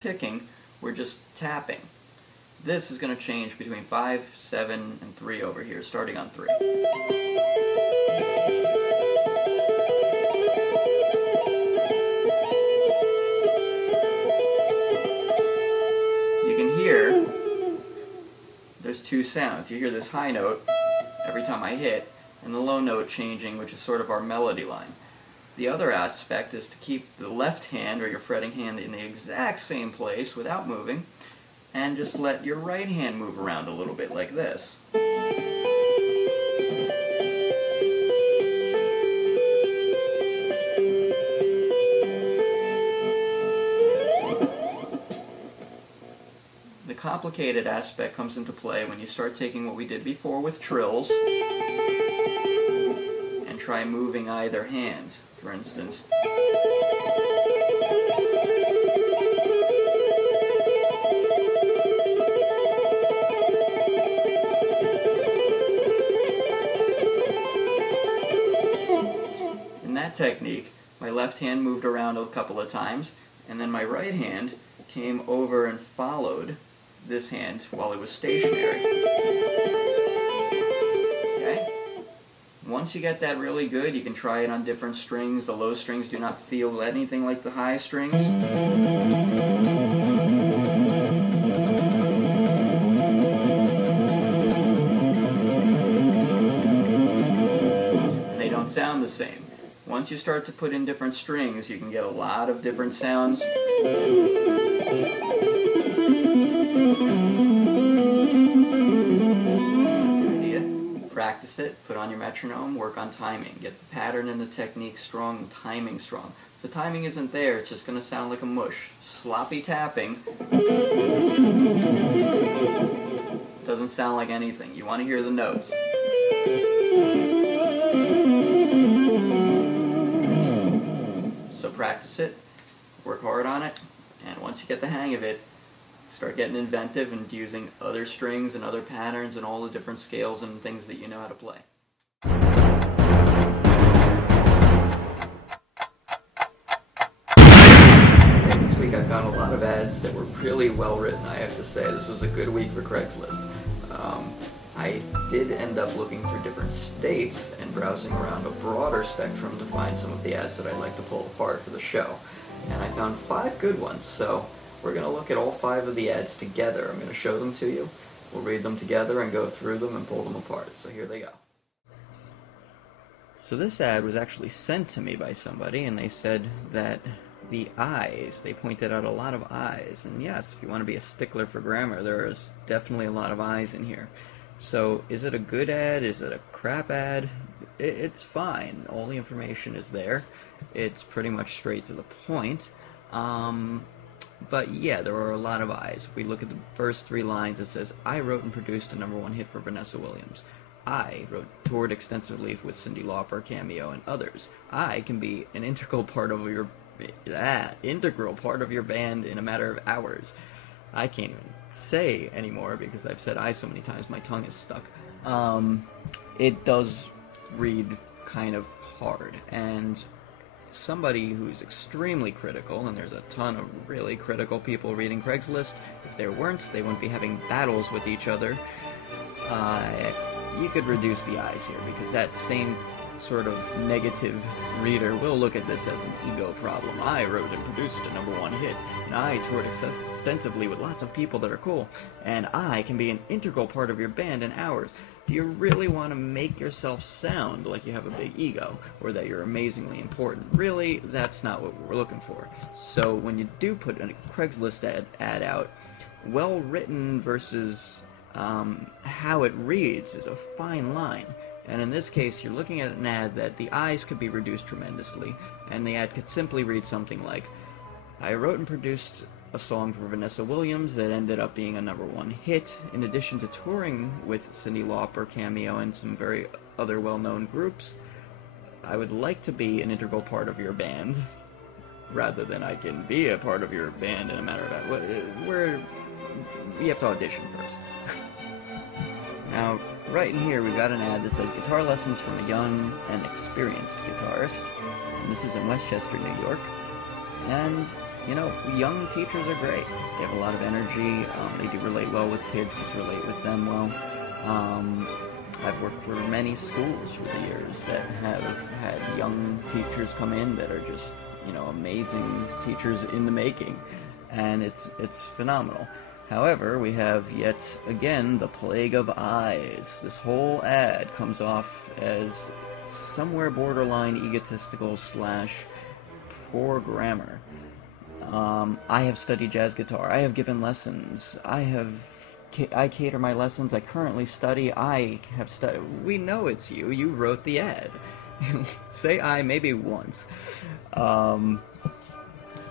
picking, we're just tapping. This is going to change between 5, 7, and 3 over here, starting on 3. You can hear there's two sounds. You hear this high note every time I hit, and the low note changing, which is sort of our melody line. The other aspect is to keep the left hand, or your fretting hand, in the exact same place without moving, and just let your right hand move around a little bit like this. The complicated aspect comes into play when you start taking what we did before with trills and try moving either hand. For instance, in that technique, my left hand moved around a couple of times, and then my right hand came over and followed this hand while it was stationary. Okay? Once you get that really good, you can try it on different strings. The low strings do not feel anything like the high strings. And they don't sound the same. Once you start to put in different strings, you can get a lot of different sounds. Practice it, put on your metronome, work on timing. Get the pattern and the technique strong, the timing strong. If the timing isn't there, it's just going to sound like a mush. Sloppy tapping doesn't sound like anything. You want to hear the notes. So practice it, work hard on it, and once you get the hang of it, start getting inventive and using other strings and other patterns and all the different scales and things that you know how to play. Okay, this week I found a lot of ads that were really well written, I have to say. This was a good week for Craigslist. I did end up looking through different states and browsing around a broader spectrum to find some of the ads that I'd like to pull apart for the show. And I found 5 good ones, so we're going to look at all 5 of the ads together. I'm going to show them to you. We'll read them together and go through them and pull them apart. So here they go. So this ad was actually sent to me by somebody, and they said that the I's, they pointed out a lot of I's. And yes, if you want to be a stickler for grammar, there is definitely a lot of I's in here. So is it a good ad? Is it a crap ad? It's fine. All the information is there. It's pretty much straight to the point. But yeah, there are a lot of I's. If we look at the first 3 lines, it says, I wrote and produced a #1 hit for Vanessa Williams. I toured extensively with Cyndi Lauper, Cameo, and others. I can be an integral part of your band in a matter of hours. I can't even say anymore because I've said I so many times my tongue is stuck. It does read kind of hard, and somebody who's extremely critical, and there's a ton of really critical people reading Craigslist. If there weren't, they wouldn't be having battles with each other. You could reduce the I's here, because that same sort of negative reader will look at this as an ego problem. I wrote and produced a #1 hit, and I toured extensively with lots of people that are cool, and I can be an integral part of your band in hours. Do you really want to make yourself sound like you have a big ego, or that you're amazingly important? Really, that's not what we're looking for. So when you do put a Craigslist ad out, well written versus how it reads is a fine line. And in this case, you're looking at an ad that the I's could be reduced tremendously, and the ad could simply read something like, I wrote and produced a song for Vanessa Williams that ended up being a #1 hit, in addition to touring with Cyndi Lauper, Cameo, and some very other well-known groups. I would like to be an integral part of your band, rather than I can be a part of your band in a matter of where you have to audition first. Now, right in here, we've got an ad that says guitar lessons from a young and experienced guitarist. And this is in Westchester, New York. And you know, young teachers are great. They have a lot of energy. They do relate well with kids relate with them well. I've worked for many schools for the years that have had young teachers come in that are just, you know, amazing teachers in the making, and it's phenomenal. However, we have yet again the plague of eyes. This whole ad comes off as somewhere borderline egotistical / poor grammar. I have studied jazz guitar. I have given lessons. I cater my lessons. I currently study. I have studied. We know it's you. You wrote the ad. Say I maybe once.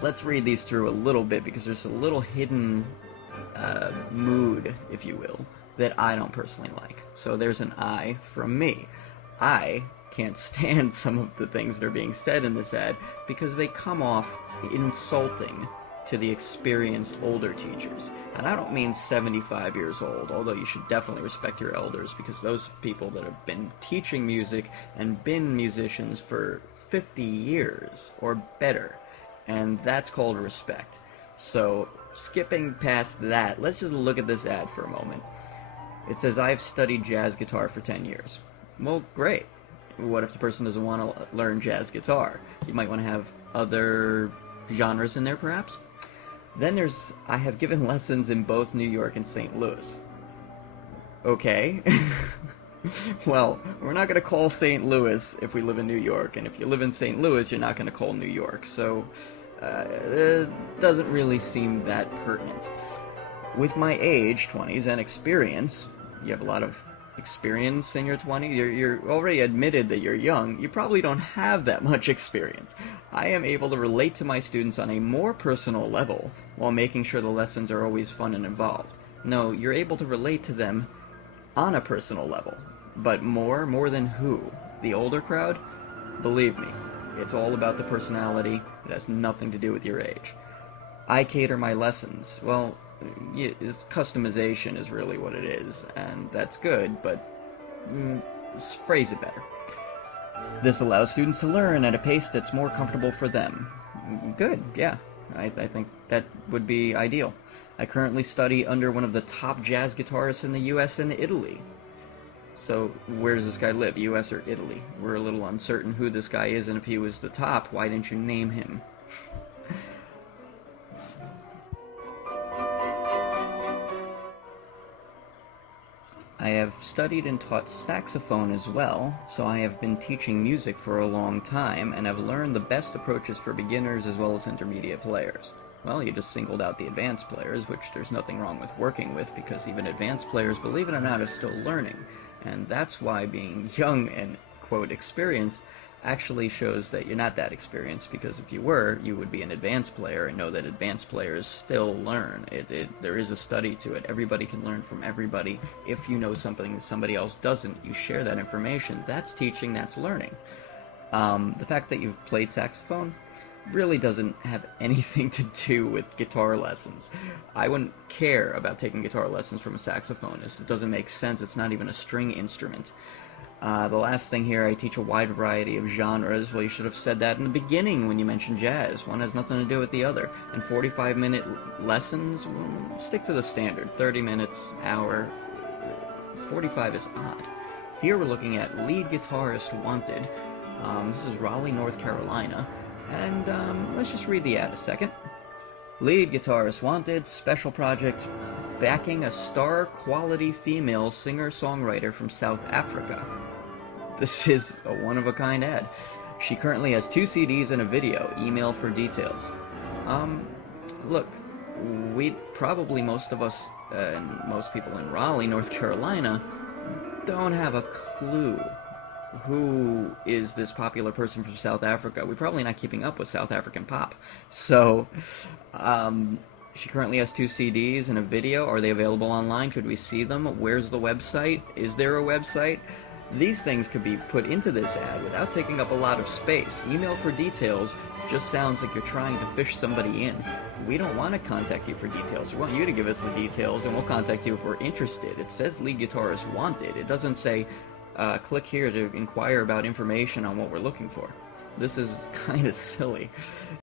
Let's read these through a little bit because there's a little hidden mood, if you will, that I don't personally like. So there's an I from me. I can't stand some of the things that are being said in this ad because they come off insulting to the experienced older teachers. And I don't mean 75 years old, although you should definitely respect your elders, because those people that have been teaching music and been musicians for 50 years or better, and that's called respect. So skipping past that, let's just look at this ad for a moment. It says, I've studied jazz guitar for 10 years. Well, great. What if the person doesn't want to learn jazz guitar? You might want to have other genres in there, perhaps? Then there's, I have given lessons in both New York and St. Louis. Okay. Well, we're not going to call St. Louis if we live in New York, and if you live in St. Louis, you're not going to call New York, so it doesn't really seem that pertinent. With my age, 20s, and experience, you have a lot of experience in your 20s, you're already admitted that you're young, you probably don't have that much experience. I am able to relate to my students on a more personal level while making sure the lessons are always fun and involved. No, you're able to relate to them on a personal level, but more than who? The older crowd? Believe me, it's all about the personality. It has nothing to do with your age. I cater my lessons. Well, customization is really what it is, and that's good, but phrase it better. This allows students to learn at a pace that's more comfortable for them. Good, yeah. I think that would be ideal. I currently study under one of the top jazz guitarists in the US and Italy. So, where does this guy live, US or Italy? We're a little uncertain who this guy is, and if he was the top, why didn't you name him? I have studied and taught saxophone as well, so I have been teaching music for a long time, and have learned the best approaches for beginners as well as intermediate players. Well, you just singled out the advanced players, which there's nothing wrong with working with, because even advanced players, believe it or not, are still learning. And that's why being young and, quote, experienced actually shows that you're not that experienced, because if you were, you would be an advanced player and know that advanced players still learn. There is a study to it. Everybody can learn from everybody. If you know something that somebody else doesn't, you share that information. That's teaching, that's learning. The fact that you've played saxophone really doesn't have anything to do with guitar lessons. I wouldn't care about taking guitar lessons from a saxophonist. It doesn't make sense. It's not even a string instrument. The last thing here, I teach a wide variety of genres. Well, you should have said that in the beginning when you mentioned jazz. One has nothing to do with the other. And 45-minute lessons, well, stick to the standard. 30 minutes, hour. 45 is odd. Here we're looking at lead guitarist wanted. This is Raleigh, North Carolina. And let's just read the ad a second. Lead guitarist wanted, special project, backing a star-quality female singer-songwriter from South Africa. This is a one-of-a-kind ad. She currently has 2 CDs and a video. Email for details. Look, most of us, and most people in Raleigh, North Carolina, don't have a clue who is this popular person from South Africa. We're probably not keeping up with South African pop. So, she currently has 2 CDs and a video. Are they available online? Could we see them? Where's the website? Is there a website? These things could be put into this ad without taking up a lot of space. Email for details just sounds like you're trying to fish somebody in. We don't want to contact you for details. We want you to give us the details, and we'll contact you if we're interested. It says lead guitarist wanted. It doesn't say, click here to inquire about information on what we're looking for. This is kind of silly.